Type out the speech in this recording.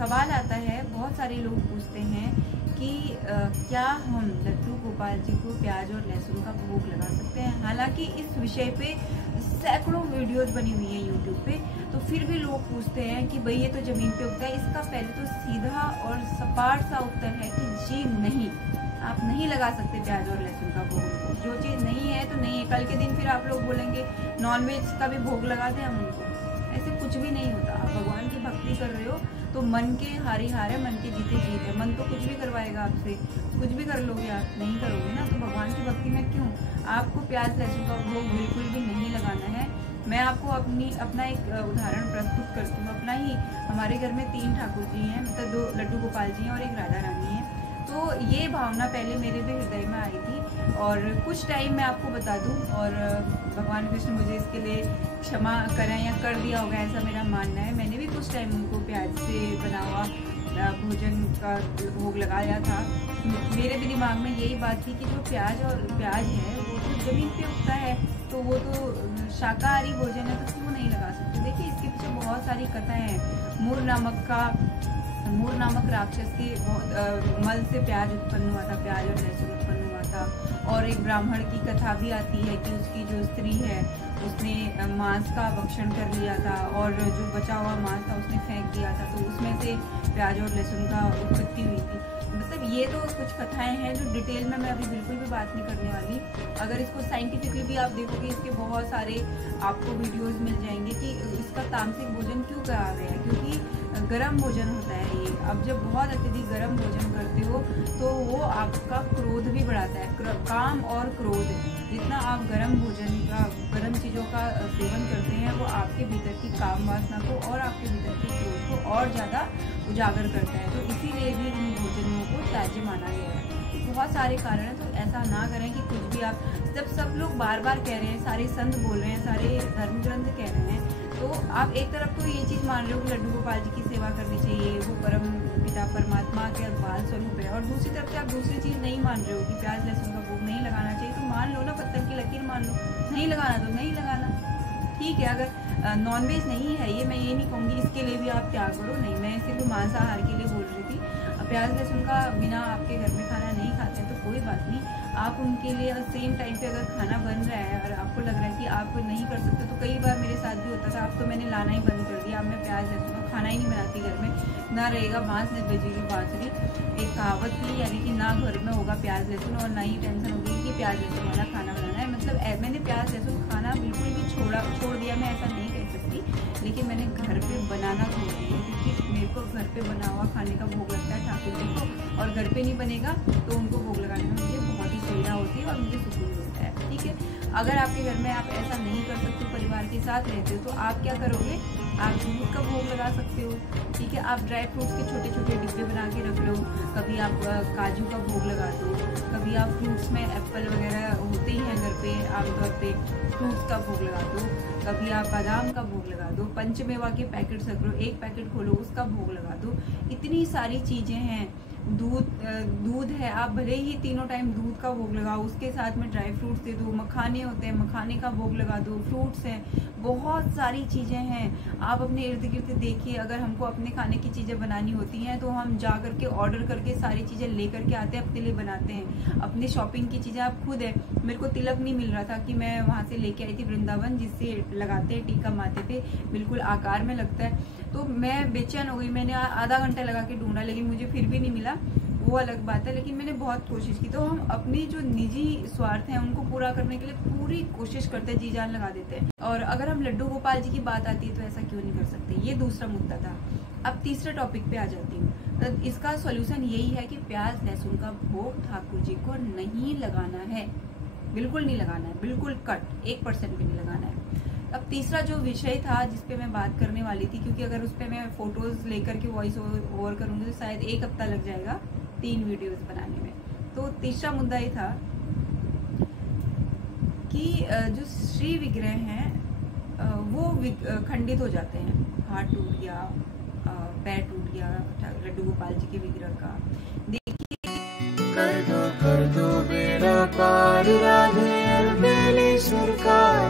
सवाल आता है, बहुत सारे लोग पूछते हैं कि क्या हम लड्डू गोपाल जी को प्याज और लहसुन का भोग लगा सकते हैं। हालांकि इस विषय पे सैकड़ों वीडियोज बनी हुई हैं यूट्यूब पे, तो फिर भी लोग पूछते हैं कि भाई ये तो जमीन पे उगता है। इसका पहले तो सीधा और सपाट सा उत्तर है कि जी नहीं, आप नहीं लगा सकते प्याज और लहसुन का भोग। जो चीज़ नहीं है तो नहीं है। कल के दिन फिर आप लोग बोलेंगे नॉनवेज का भी भोग लगा दें हम उनको, ऐसे कुछ भी नहीं होता। आप भगवान की भक्ति कर रहे हो तो मन के हारी हार है, मन के जीते जीत है। मन तो कुछ भी करवाएगा आपसे, कुछ भी कर लोगे आप, नहीं करोगे ना। तो भगवान की भक्ति में क्यों आपको प्याज लहसुन का भोग बिल्कुल भी नहीं लगाना है। मैं आपको अपना एक उदाहरण प्रस्तुत करती हूँ अपना ही। हमारे घर में 3 ठाकुर जी हैं, मतलब 2 लड्डू गोपाल जी हैं और एक राधा रानी है। तो ये भावना पहले मेरे भी हृदय में आई थी और कुछ टाइम मैं आपको बता दूं, और भगवान कृष्ण मुझे इसके लिए क्षमा करें या कर दिया होगा, ऐसा मेरा मानना है। मैंने भी कुछ टाइम उनको प्याज से बना हुआ भोजन का भोग लगाया था। मेरे भी दिमाग में यही बात थी कि जो प्याज है वो तो जमीन पे उगता है, तो वो तो शाकाहारी भोजन है, तो क्यों नहीं लगा सकते। देखिए इसके पीछे बहुत सारी कथाएं हैं। मूर नामक राक्षस के मल से प्याज उत्पन्न हुआ था, प्याज और लहसुन उत्पन्न हुआ था। और एक ब्राह्मण की कथा भी आती है कि उसकी जो स्त्री है उसने मांस का भक्षण कर लिया था और जो बचा हुआ मांस था उसने फेंक दिया था, तो उसमें से प्याज और लहसुन का उत्पत्ति हुई थी। मतलब ये तो कुछ कथाएं हैं जो डिटेल में मैं अभी बिल्कुल भी बात नहीं करने वाली। अगर इसको साइंटिफिकली भी आप देखोगे, इसके बहुत सारे आपको वीडियोस मिल जाएंगे कि इसका तामसिक भोजन क्यों कहा गया है, क्योंकि गर्म भोजन होता है ये। अब जब बहुत अत्यधिक गर्म भोजन करते हो तो वो आपका क्रोध भी बढ़ाता है। काम और क्रोध, जितना आप गर्म भोजन का, गर्म चीज़ों का सेवन करते हैं, वो आपके भीतर की काम वासना को और आपके भीतर के क्रोध को और ज़्यादा उजागर करता है। तो इसीलिए भी इन भोजनों को त्याज्य माना गया है। बहुत सारे कारण हैं, तो ऐसा ना करें कि कुछ भी आप, जब सब लोग बार बार कह रहे हैं, सारे संत बोल रहे हैं, सारे धर्म ग्रंथ कह रहे हैं, तो आप एक तरफ तो ये चीज़ मान रहे हो कि लड्डू गोपाल जी की सेवा करनी चाहिए, वो परम पिता परमात्मा के बाल स्वरूप है, और दूसरी तरफ से आप दूसरी चीज़ नहीं मान रहे हो कि प्याज लहसुन का भोग नहीं लगाना चाहिए। तो मान लो ना, पत्थर की लकीर मान लो, नहीं लगाना तो नहीं लगाना, ठीक है। अगर नॉनवेज नहीं है ये, मैं ये नहीं कहूँगी इसके लिए भी आप त्याग करो, नहीं, मैं सिर्फ मांसाहार के लिए बोल रही थी। प्याज लहसुन का बिना आपके घर में खाना नहीं खाते तो कोई बात नहीं, आप उनके लिए सेम टाइम पे अगर खाना बन रहा है और आपको लग रहा है कि आप नहीं कर सकते, तो कई बार मेरे साथ भी होता था। अब तो मैंने लाना ही बंद कर दिया, अब मैं प्याज लहसुन का खाना ही नहीं बनाती घर में। ना रहेगा बांस न बजेगी बांसुरी, एक कहावत थी, यानी कि ना घर में होगा प्याज लहसुन और ना ही टेंशन होगी कि प्याज लहसुन वाला खाना बनाना है। मतलब मैंने प्याज लहसुन खाना बिल्कुल भी छोड़ दिया, मैं ऐसा नहीं कह सकती, लेकिन मैंने घर पे बनाना छोड़ दिया, क्योंकि मेरे को घर पे बना हुआ खाने का भोग लगता है ठाकुर जी को, और घर पे नहीं बनेगा तो उनको भोग लगाने में मुझे बहुत ही सुविधा होती है और मुझे सुकून मिलता है, ठीक है। अगर आपके घर में आप ऐसा नहीं कर सकते, परिवार के साथ रहते हो, तो आप क्या करोगे, आप दूध का भोग लगा सकते हो, ठीक है। आप ड्राई फ्रूट्स के छोटे छोटे डिब्बे बना के रख लो, कभी आप काजू का भोग लगा दो, कभी आप फ्रूट्स में एप्पल वगैरह होते ही हैं घर पे आमतौर पे, फ्रूट्स का भोग लगा दो, कभी आप बादाम का भोग लगा दो, पंचमेवा के पैकेट्स रख लो, एक पैकेट खोलो उसका भोग लगा दो। इतनी सारी चीज़ें हैं। दूध है, आप भले ही तीनों टाइम दूध का भोग लगाओ, उसके साथ में ड्राई फ्रूट्स दे दो, मखाने होते हैं, मखाने का भोग लगा दो, फ्रूट्स हैं, बहुत सारी चीज़ें हैं। आप अपने इर्द गिर्द देखिए, अगर हमको अपने खाने की चीज़ें बनानी होती हैं तो हम जा करके ऑर्डर करके सारी चीज़ें ले करके आते हैं, अपने लिए बनाते हैं। अपनी शॉपिंग की चीज़ें आप खुद है, मेरे को तिलक नहीं मिल रहा था कि मैं वहाँ से लेके आई थी वृंदावन, जिससे लगाते हैं टीका माथे पे, बिल्कुल आकार में लगता है, तो मैं बेचैन हो गई। मैंने आधा घंटा लगा के ढूंढा, लेकिन मुझे फिर भी नहीं मिला, वो अलग बात है, लेकिन मैंने बहुत कोशिश की। तो हम अपनी जो निजी स्वार्थ हैं उनको पूरा करने के लिए पूरी कोशिश करते हैं, जी जान लगा देते हैं। और अगर हम लड्डू गोपाल जी की बात आती है तो ऐसा क्यों नहीं कर सकते, ये दूसरा मुद्दा था। अब तीसरे टॉपिक पे आ जाती हूँ। तो इसका सॉल्यूशन यही है कि प्याज लहसुन का भोग ठाकुर जी को नहीं लगाना है, बिल्कुल नहीं लगाना है, बिल्कुल कट, 1% भी नहीं लगाना है। अब तीसरा जो विषय था जिसपे मैं बात करने वाली थी, क्योंकि अगर उस पर मैं फोटोज लेकर के वॉइस ओवर करूंगी तो शायद 1 हफ्ता लग जाएगा 3 वीडियोस बनाने में। तो तीसरा मुद्दा ये था कि जो श्री विग्रह हैं वो खंडित हो जाते हैं, हाथ टूट गया, पैर टूट गया लड्डू गोपाल जी के विग्रह का। देखिए, कर दो बेड़ा पार, राधे सरकार।